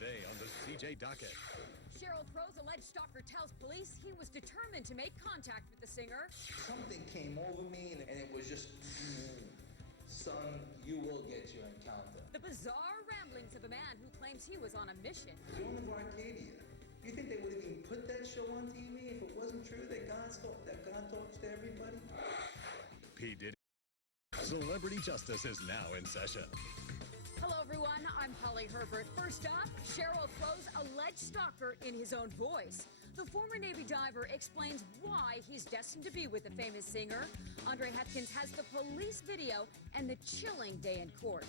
today on the CJ docket. Sheryl Crow's alleged stalker tells police he was determined to make contact with the singer. Something came over me and it was just, son, you will get your encounter. The bizarre ramblings of a man who claims he was on a mission. Joan of Arcadia. You think they would have even put that show on TV if it wasn't true that God talks to everybody? P. Diddy. Celebrity Justice is now in session. Hello, everyone. I'm Holly Herbert. First up, Sheryl Crow's alleged stalker in his own voice. The former Navy diver explains why he's destined to be with the famous singer. Andre Hepkins has the police video and the chilling day in court.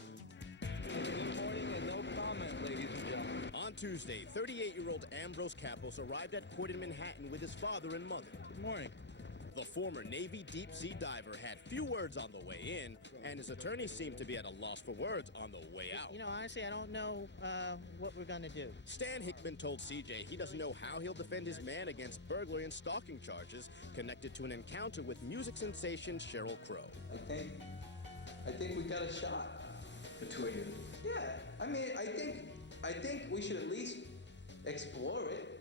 Good morning and no comment, ladies and gentlemen. On Tuesday, 38-year-old Ambrose Capos arrived at court in Manhattan with his father and mother. Good morning. The former Navy deep-sea diver had few words on the way in, and his attorney seemed to be at a loss for words on the way out. You know, honestly, I don't know what we're going to do. Stan Hickman told CJ he doesn't know how he'll defend his man against burglary and stalking charges connected to an encounter with music sensation Sheryl Crow. I think we got a shot. The two of you. Yeah, I mean, I think we should at least explore it.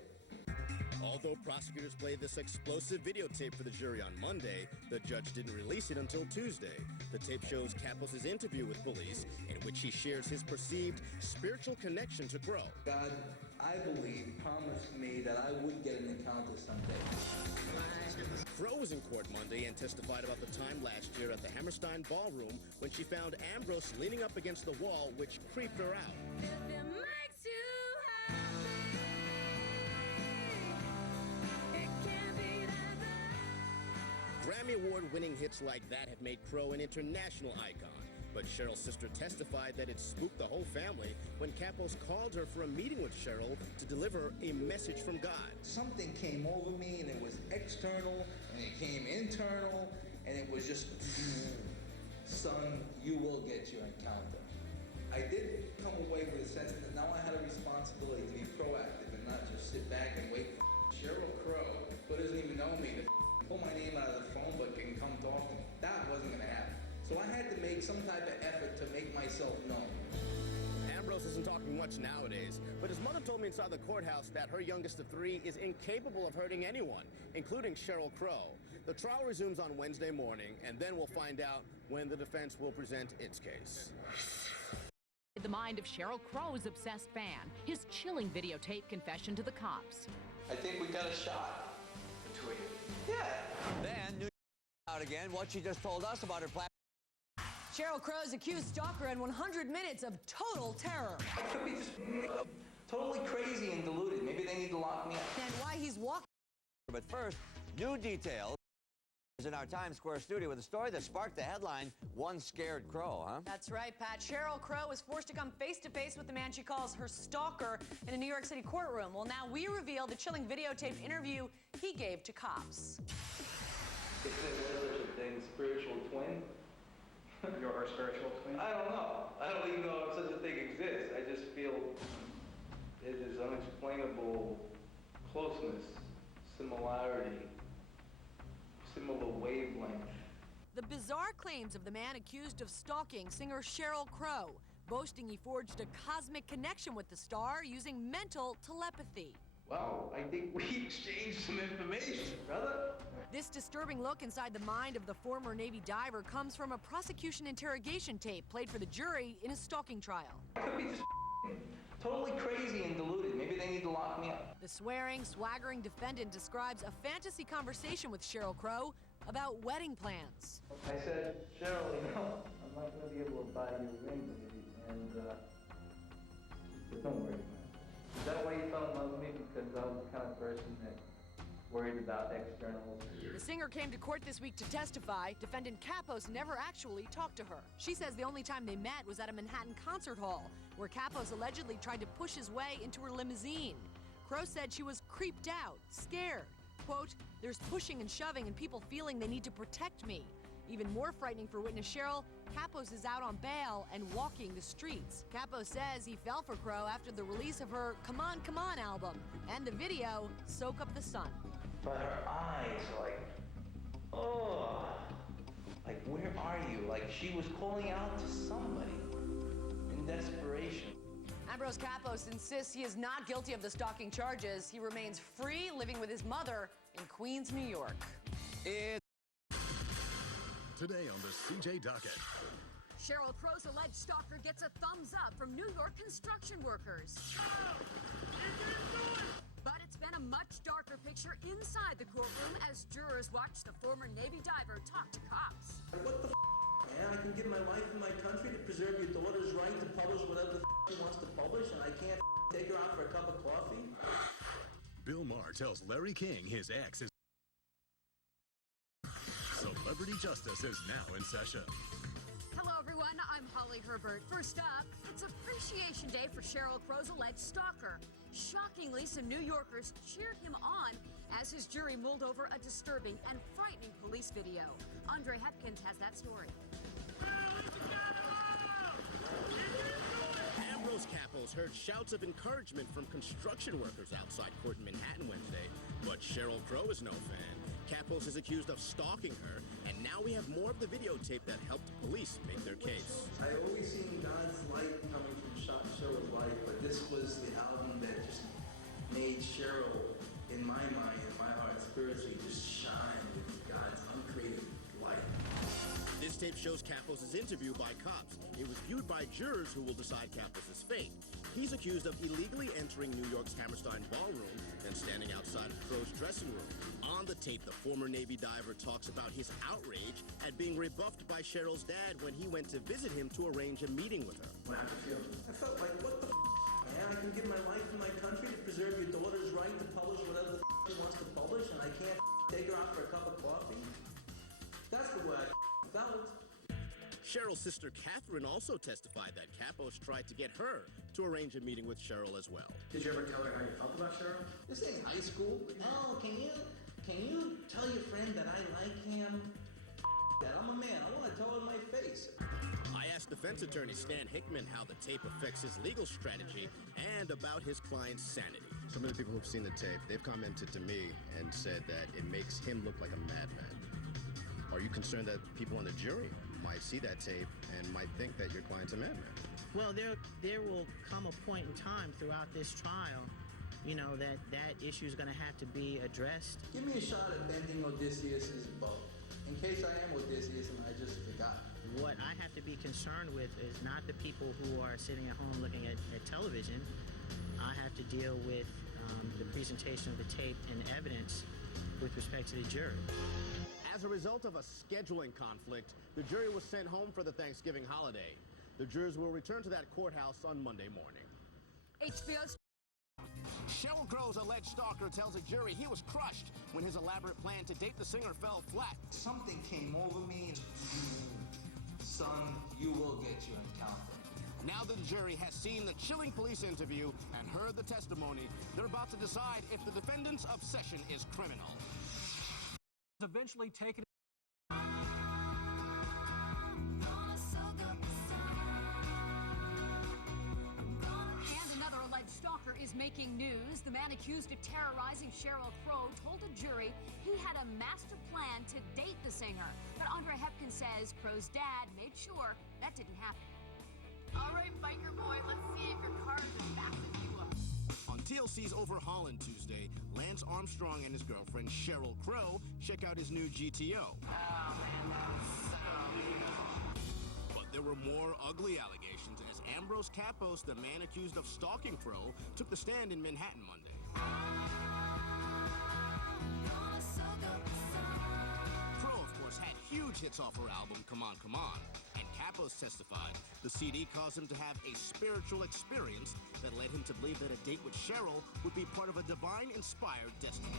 Although prosecutors played this explosive videotape for the jury on Monday, the judge didn't release it until Tuesday. The tape shows Capos' interview with police, in which he shares his perceived spiritual connection to Crow. God, I believe, promised me that I would get an encounter someday. Crow was in court Monday and testified about the time last year at the Hammerstein Ballroom when she found Ambrose leaning up against the wall, which creeped her out. Grammy Award-winning hits like that have made Crow an international icon. But Sheryl's sister testified that it spooked the whole family when Capos called her for a meeting with Sheryl to deliver a message from God. Something came over me, and it was external, and it came internal, and it was just, son, you will get your encounter. I did come away with a sense that now I had a responsibility to be proactive and not just sit back and wait for Sheryl Crow, who doesn't even know me, to pull my name out of the phone book and come talk to me. That wasn't going to happen. So I had to make some type of effort to make myself known. Ambrose isn't talking much nowadays, but his mother told me inside the courthouse that her youngest of three is incapable of hurting anyone, including Sheryl Crow. The trial resumes on Wednesday morning, and then we'll find out when the defense will present its case. The mind of Sheryl Crow's obsessed fan, his chilling videotape confession to the cops. I think we got a shot. The two of you. Yeah. Then, new out again, what she just told us about her plan. Sheryl Crow's accused stalker in 100 minutes of total terror. I could be just totally crazy and deluded. Maybe they need to lock me up. And why he's walking. But first, new details in our Times Square studio with a story that sparked the headline, One Scared Crow, huh? That's right, Pat. Sheryl Crow was forced to come face-to-face with the man she calls her stalker in a New York City courtroom. Well, now we reveal the chilling videotaped interview he gave to cops. Is there such a thing, spiritual twin? You're her spiritual twin? I don't know. I don't even know if such a thing exists. I just feel it is unexplainable closeness, similarity, similar wavelength. The bizarre claims of the man accused of stalking singer Sheryl Crow, boasting he forged a cosmic connection with the star using mental telepathy. Well, I think we exchanged some information, brother. This disturbing look inside the mind of the former Navy diver comes from a prosecution interrogation tape played for the jury in a stalking trial. I could be just totally crazy and deluded. Maybe they need to lock me up. The swearing, swaggering defendant describes a fantasy conversation with Sheryl Crow about wedding plans. I said, Sheryl, you know, I'm not going to be able to buy you a ring, baby. And she said, don't worry, man. Is that why you fell in love with me? Because I was the kind of person that worried about externals. The singer came to court this week to testify. Defendant Capos never actually talked to her. She says the only time they met was at a Manhattan concert hall, where Capos allegedly tried to push his way into her limousine. Crow said she was creeped out, scared. Quote, there's pushing and shoving and people feeling they need to protect me. Even more frightening for witness Sheryl, Capos is out on bail and walking the streets. Capos says he fell for Crow after the release of her Come On, Come On album and the video, Soak Up the Sun. But her eyes, like, oh, like, where are you? Like, she was calling out to somebody in desperation. Ambrose Capos insists he is not guilty of the stalking charges. He remains free, living with his mother in Queens, New York. Today on the CJ Docket. Sheryl Crow's alleged stalker gets a thumbs up from New York construction workers. But it's been a much darker picture inside the courtroom as jurors watch the former Navy diver talk to cops. What the man? I can give my life in my country to preserve your daughter's right to publish whatever the she wants to publish, and I can't take her out for a cup of coffee? Bill Maher tells Larry King his ex is... Celebrity Justice is now in session. Hello, everyone. I'm Holly Herbert. First up, it's Appreciation Day for Sheryl Crow's alleged stalker. Shockingly, some New Yorkers cheered him on as his jury mulled over a disturbing and frightening police video. Andre Hepkins has that story. Ambrose Capos heard shouts of encouragement from construction workers outside court in Manhattan Wednesday, but Sheryl Crow is no fan. Capos is accused of stalking her, and now we have more of the videotape that helped police make their case. I always seen God's light coming from Cheryl's life, but this was the album that just made Sheryl, in my mind, in my heart, spiritually just shine with God's uncreated light. This tape shows Capos' interview by cops. It was viewed by jurors who will decide Capos' fate. He's accused of illegally entering New York's Hammerstein Ballroom, then standing outside of Crow's dressing room. On the tape, the former Navy diver talks about his outrage at being rebuffed by Cheryl's dad when he went to visit him to arrange a meeting with her. How did you feel? I felt like, what the man? I can give my life in my country to preserve your daughter's right to publish whatever the she wants to publish, and I can't take her out for a cup of coffee? That's the way I felt. Cheryl's sister Catherine also testified that Capos tried to get her to arrange a meeting with Sheryl as well. Did you ever tell her how you felt about Sheryl? This ain't high school. Oh, can you tell your friend that I like him? That I'm a man. I want to tell her in my face. I asked defense attorney Stan Hickman how the tape affects his legal strategy and about his client's sanity. Some of the people who've seen the tape, they've commented to me and said that it makes him look like a madman. Are you concerned that people on the jury might see that tape and might think that your client's a madman? Well, there will come a point in time throughout this trial, you know, that issue is going to have to be addressed. Give me a shot at bending Odysseus's bow. In case I am Odysseus and I just forgot. What I have to be concerned with is not the people who are sitting at home looking at television. I have to deal with the presentation of the tape and evidence with respect to the jury. As a result of a scheduling conflict, the jury was sent home for the Thanksgiving holiday. The jurors will return to that courthouse on Monday morning. HBO's Sheryl Crow's alleged stalker tells a jury he was crushed when his elaborate plan to date the singer fell flat. Something came over me and son, you will get your encounter. Now that the jury has seen the chilling police interview and heard the testimony, they're about to decide if the defendant's obsession is criminal. Eventually taken. And another alleged stalker is making news. The man accused of terrorizing Sheryl Crow told a jury he had a master plan to date the singer. But Andre Hepkins says Crow's dad made sure that didn't happen. All right, biker boy, let's see if your car is as fast as you look. On TLC's Overhaul on Tuesday, Lance Armstrong and his girlfriend Sheryl Crow check out his new GTO. Oh, man, that was so beautiful. But there were more ugly allegations as Ambrose Capos, the man accused of stalking Crow, took the stand in Manhattan Monday. Crow, of course, had huge hits off her album, Come On, Come On. And Capos testified the CD caused him to have a spiritual experience that led him to believe that a date with Sheryl would be part of a divine-inspired destiny.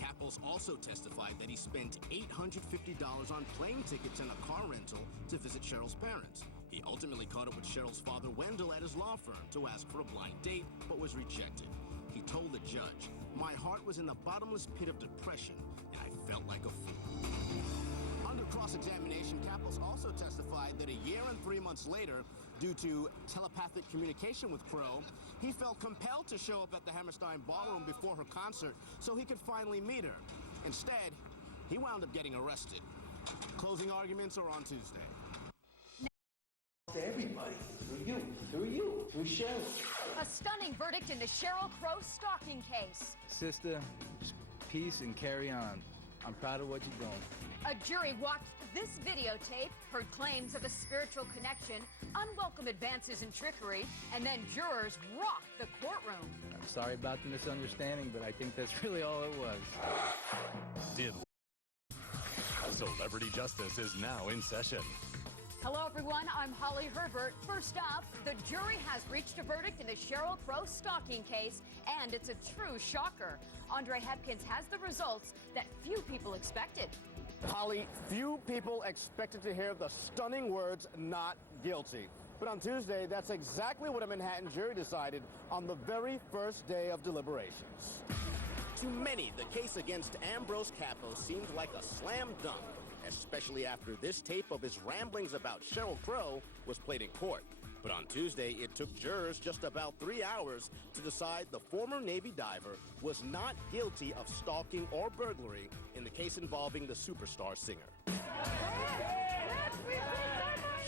Capos also testified that he spent $850 on plane tickets and a car rental to visit Cheryl's parents. He ultimately caught up with Cheryl's father, Wendell, at his law firm to ask for a blind date, but was rejected. He told the judge, "My heart was in the bottomless pit of depression, and I felt like a fool." Under cross-examination, Capos also testified that a year and 3 months later, due to telepathic communication with Crow, he felt compelled to show up at the Hammerstein Ballroom before her concert so he could finally meet her. Instead, he wound up getting arrested. Closing arguments are on Tuesday. to everybody. Through you, through Cheryl. A stunning verdict in the Sheryl Crow stalking case. Sister, just peace and carry on. I'm proud of what you're doing. A jury watched this videotape, heard claims of a spiritual connection, unwelcome advances and trickery, and then jurors rocked the courtroom. I'm sorry about the misunderstanding, but I think that's really all it was. Did Celebrity Justice is now in session. Hello, everyone. I'm Holly Herbert. First up, the jury has reached a verdict in the Sheryl Crow stalking case, and it's a true shocker. Andre Hepkins has the results that few people expected. Holly, few people expected to hear the stunning words, not guilty. But on Tuesday, that's exactly what a Manhattan jury decided on the very first day of deliberations. To many, the case against Ambrose Capo seemed like a slam dunk, especially after this tape of his ramblings about Sheryl Crow was played in court. But on Tuesday, it took jurors just about 3 hours to decide the former Navy diver was not guilty of stalking or burglary in the case involving the superstar singer.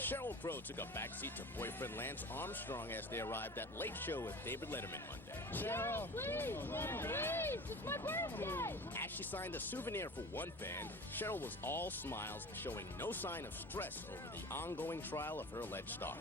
Sheryl Crow took a backseat to boyfriend Lance Armstrong as they arrived at Late Show with David Letterman Monday. Cheryl, please, it's my birthday. As she signed a souvenir for one fan, Cheryl was all smiles, showing no sign of stress over the ongoing trial of her alleged stalker.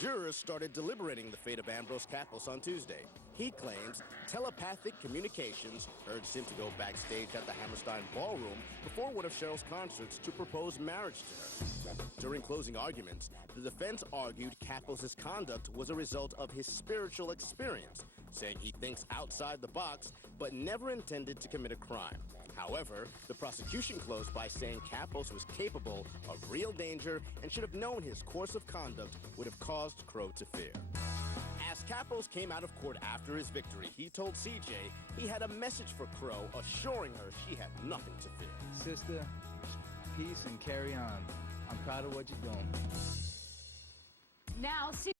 Jurors started deliberating the fate of Ambrose Capos on Tuesday. He claims telepathic communications urged him to go backstage at the Hammerstein Ballroom before one of Cheryl's concerts to propose marriage to her. During closing arguments, the defense argued Capos' conduct was a result of his spiritual experience, saying he thinks outside the box but never intended to commit a crime. However, the prosecution closed by saying Capos was capable of real danger and should have known his course of conduct would have caused Crow to fear. As Capos came out of court after his victory, he told CJ he had a message for Crow, assuring her she had nothing to fear. Sister, just peace and carry on. I'm proud of what you're doing. Now, see